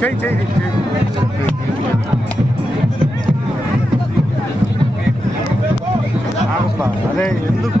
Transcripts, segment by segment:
చేయి చేయి అరే ఎందుకు?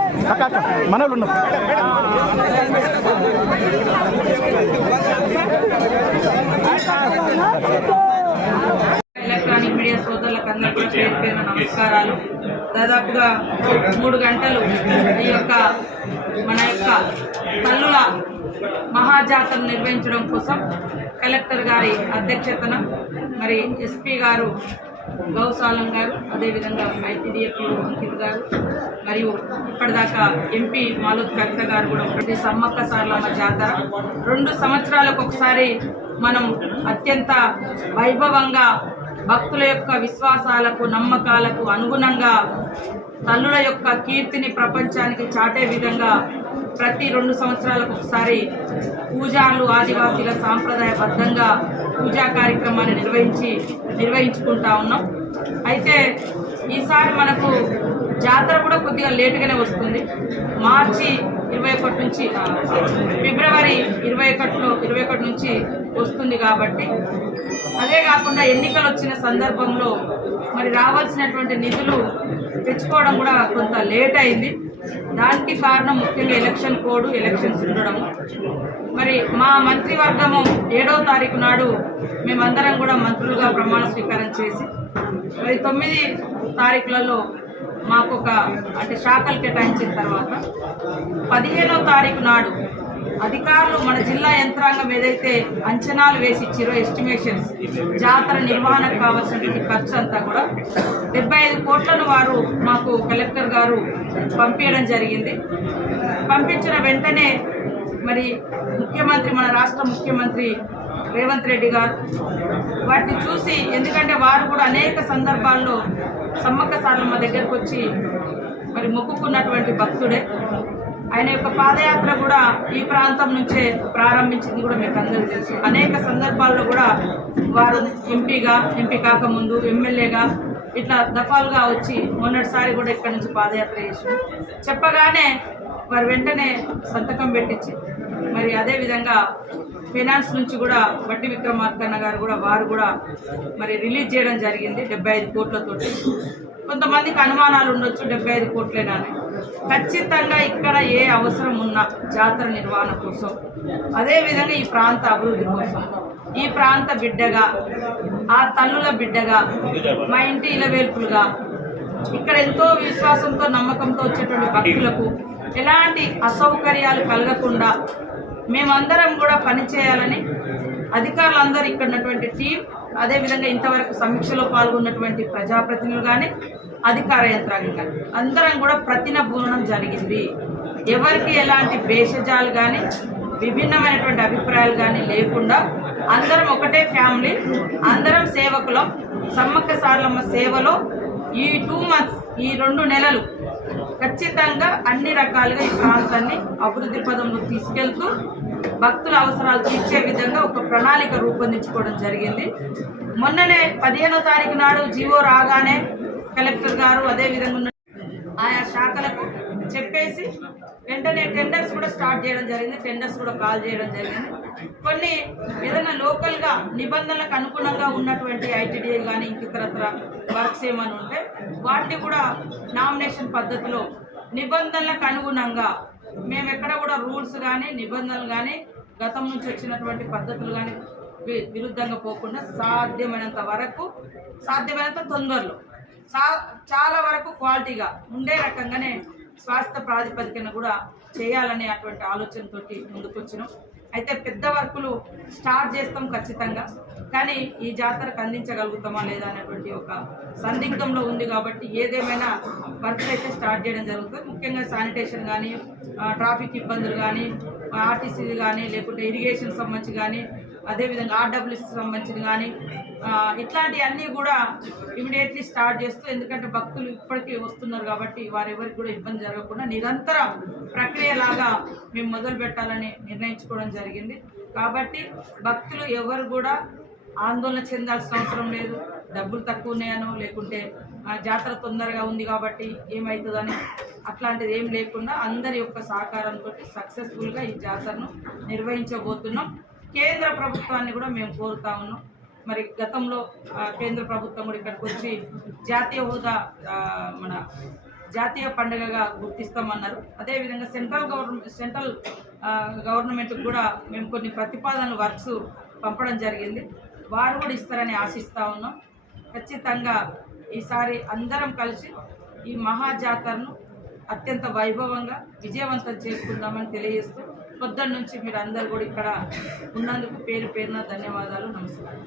అక్క అక్క మనలు ఉన్నాం ఎలక్ట్రానిక్ మీడియా సోదరులకు అందరికీ పేరు పేరు నమస్కారాలు. దాదాపుగా మూడు గంటలు ఈ యొక్క మన యొక్క తల్లుల మహాజాతం నిర్వహించడం కోసం కలెక్టర్ గారి అధ్యక్షతన మరి ఎస్పీ గారు గౌసాలం గారు అదేవిధంగా ఐటీడీఎఫ్ అంకిత్ గారు మరియు ఇప్పటిదాకా ఎంపీ మాలోత్ కవిత గారు కూడా ఒకటి సమ్మక్క సార్లమ్మ జాతర. రెండు సంవత్సరాలకు ఒకసారి మనం అత్యంత వైభవంగా భక్తుల యొక్క విశ్వాసాలకు నమ్మకాలకు అనుగుణంగా తల్లుల యొక్క కీర్తిని ప్రపంచానికి చాటే విధంగా ప్రతి రెండు సంవత్సరాలకు ఒకసారి పూజారులు ఆదివాసీల సాంప్రదాయబద్ధంగా పూజా కార్యక్రమాన్ని నిర్వహించి నిర్వహించుకుంటా ఉన్నాం. అయితే ఈసారి మనకు జాతర కూడా కొద్దిగా లేటుగానే వస్తుంది. మార్చి ఇరవై ఒకటి నుంచి ఫిబ్రవరి ఇరవై ఒకటిలో ఇరవై ఒకటి నుంచి వస్తుంది కాబట్టి. అదే కాకుండా ఎన్నికలు వచ్చిన సందర్భంలో మరి రావాల్సినటువంటి నిధులు తెచ్చుకోవడం కూడా కొంత లేట్ అయింది. దానికి కారణం ముఖ్యంగా ఎలక్షన్ కోడ్ ఎలక్షన్స్ ఉండడం. మరి మా మంత్రివర్గము ఏడవ తారీఖు నాడు మేమందరం కూడా మంత్రులుగా ప్రమాణ స్వీకారం చేసి మరి తొమ్మిది తారీఖులలో మాకు ఒక అంటే శాఖలు కేటాయించిన తర్వాత పదిహేనో తారీఖు నాడు అధికారులు మన జిల్లా యంత్రాంగం ఏదైతే అంచనాలు వేసి ఇచ్చారో ఎస్టిమేషన్స్ జాతర నిర్వహణకు కావాల్సినటువంటి ఖర్చు అంతా కూడా డెబ్బై ఐదు కోట్లను వారు మాకు కలెక్టర్ గారు పంపించడం జరిగింది. పంపించిన వెంటనే మరి ముఖ్యమంత్రి మన రాష్ట్ర ముఖ్యమంత్రి రేవంత్ రెడ్డి గారు వాటిని చూసి ఎందుకంటే వారు కూడా అనేక సందర్భాల్లో సమ్మక్క మా దగ్గరకు వచ్చి మరి మొక్కుకున్నటువంటి భక్తుడే. ఆయన యొక్క పాదయాత్ర కూడా ఈ ప్రాంతం నుంచే ప్రారంభించింది కూడా మీకు అందరికీ తెలుసు. అనేక సందర్భాల్లో కూడా వారు ఎంపీగా ఎంపీ కాకముందు ఎమ్మెల్యేగా ఇట్లా దఫాలుగా వచ్చి మొన్నటిసారి కూడా ఇక్కడ నుంచి పాదయాత్ర చేసి చెప్పగానే వారు వెంటనే సంతకం పెట్టించి మరి అదే విధంగా ఫైనాన్స్ నుంచి కూడా బట్టి విక్రమార్కన్న గారు కూడా వారు కూడా మరి రిలీజ్ చేయడం జరిగింది. డెబ్బై ఐదు కోట్లతోటి. కొంతమందికి అనుమానాలు ఉండొచ్చు డెబ్బై ఐదు కోట్లేనా అని ఖచ్చితంగా ఇక్కడ ఏ అవసరం ఉన్నా జాతర నిర్వహణ కోసం అదేవిధంగా ఈ ప్రాంత అభివృద్ధి కోసం. ఈ ప్రాంత బిడ్డగా ఆ తల్లుల బిడ్డగా మా ఇంటి ఇలవేల్పులుగా ఇక్కడ ఎంతో విశ్వాసంతో నమ్మకంతో వచ్చేటువంటి భక్తులకు ఎలాంటి అసౌకర్యాలు కలగకుండా మేమందరం కూడా పనిచేయాలని అధికారులందరూ ఇక్కడ ఉన్నటువంటి టీం అదేవిధంగా ఇంతవరకు సమీక్షలో పాల్గొన్నటువంటి ప్రజాప్రతినిధులు కానీ అధికార యంత్రాంగం కానీ అందరం కూడా ప్రతినబూనడం జరిగింది. ఎవరికి ఎలాంటి భేషజాలు కానీ విభిన్నమైనటువంటి అభిప్రాయాలు కానీ లేకుండా అందరం ఒకటే ఫ్యామిలీ అందరం సేవకులం. సమ్మక్క సార్లమ్మ సేవలో ఈ టూ మంత్స్ ఈ రెండు నెలలు ఖచ్చితంగా అన్ని రకాలుగా ఈ ప్రాంతాన్ని అభివృద్ధి పదంలో తీసుకెళ్తూ భక్తుల అవసరాలు తీర్చే విధంగా ఒక ప్రణాళిక రూపొందించుకోవడం జరిగింది. మొన్ననే పదిహేనో తారీఖు నాడు జీవో రాగానే కలెక్టర్ గారు అదే విధంగా ఉన్న ఆయా శాఖలకు చెప్పేసి వెంటనే టెండర్స్ కూడా స్టార్ట్ చేయడం జరిగింది. టెండర్స్ కూడా కాల్ చేయడం జరిగింది. కొన్ని ఏదైనా లోకల్గా నిబంధనలకు అనుగుణంగా ఉన్నటువంటి ఐటీడీ కానీ ఇంకితరత్ర వర్క్స్ ఏమైనా ఉంటే వాటిని కూడా నామినేషన్ పద్ధతిలో నిబంధనలకు అనుగుణంగా మేము ఎక్కడ కూడా రూల్స్ కానీ నిబంధనలు కానీ గతం నుంచి వచ్చినటువంటి పద్ధతులు కానీ వి- విరుద్ధంగా పోకుండా సాధ్యమైనంత వరకు సాధ్యమైనంత తొందరలో చాలా వరకు క్వాలిటీగా ఉండే రకంగానే స్వాస్థ్య ప్రాతిపదికన కూడా చేయాలనే అటువంటి ఆలోచనతోటి ముందుకొచ్చినాం. అయితే పెద్ద వర్కులు స్టార్ట్ చేస్తాం ఖచ్చితంగా. కానీ ఈ జాతరకు అందించగలుగుతామా లేదా అనేటువంటి ఒక సందిగ్ధంలో ఉంది కాబట్టి ఏదేమైనా వర్క్స్ అయితే స్టార్ట్ చేయడం జరుగుతుంది. ముఖ్యంగా శానిటేషన్ కానీ ట్రాఫిక్ ఇబ్బందులు కానీ ఆర్టీసీ కానీ లేకుంటే ఇరిగేషన్ సంబంధించి కానీ అదేవిధంగా ఆర్డబ్ల్యూసీ సంబంధించిన కానీ ఇట్లాంటివన్నీ కూడా ఇమీడియట్లీ స్టార్ట్ చేస్తూ ఎందుకంటే భక్తులు ఇప్పటికీ వస్తున్నారు కాబట్టి వారెవరికి కూడా ఇబ్బంది జరగకుండా నిరంతరం ప్రక్రియలాగా మేము మొదలు పెట్టాలని నిర్ణయించుకోవడం జరిగింది. కాబట్టి భక్తులు ఎవరు కూడా ఆందోళన చెందాల్సిన అవసరం లేదు. డబ్బులు తక్కువ ఉన్నాయనో లేకుంటే ఆ, జాతర తొందరగా ఉంది కాబట్టి ఏమవుతుందని అట్లాంటిది ఏం లేకుండా అందరి యొక్క సహకారంతో సక్సెస్ఫుల్గా ఈ జాతరను నిర్వహించబోతున్నాం. కేంద్ర ప్రభుత్వాన్ని కూడా మేము కోరుతా ఉన్నాం. మరి గతంలో కేంద్ర ప్రభుత్వం కూడా ఇక్కడికి వచ్చి జాతీయ హోదా మన జాతీయ పండుగగా గుర్తిస్తామన్నారు. అదేవిధంగా సెంట్రల్ గవర్నమెంట్ సెంట్రల్ గవర్నమెంట్కి కూడా మేము కొన్ని ప్రతిపాదనలు వర్క్స్ పంపడం జరిగింది. వారు కూడా ఇస్తారని ఆశిస్తూ ఉన్నాం. ఖచ్చితంగా ఈసారి అందరం కలిసి ఈ మహాజాతరను అత్యంత వైభవంగా విజయవంతం చేసుకుందామని తెలియజేస్తూ పొద్దున్న నుంచి మీరు అందరు కూడా ఇక్కడ ఉన్నందుకు పేరు పేరున ధన్యవాదాలు నమస్కారం.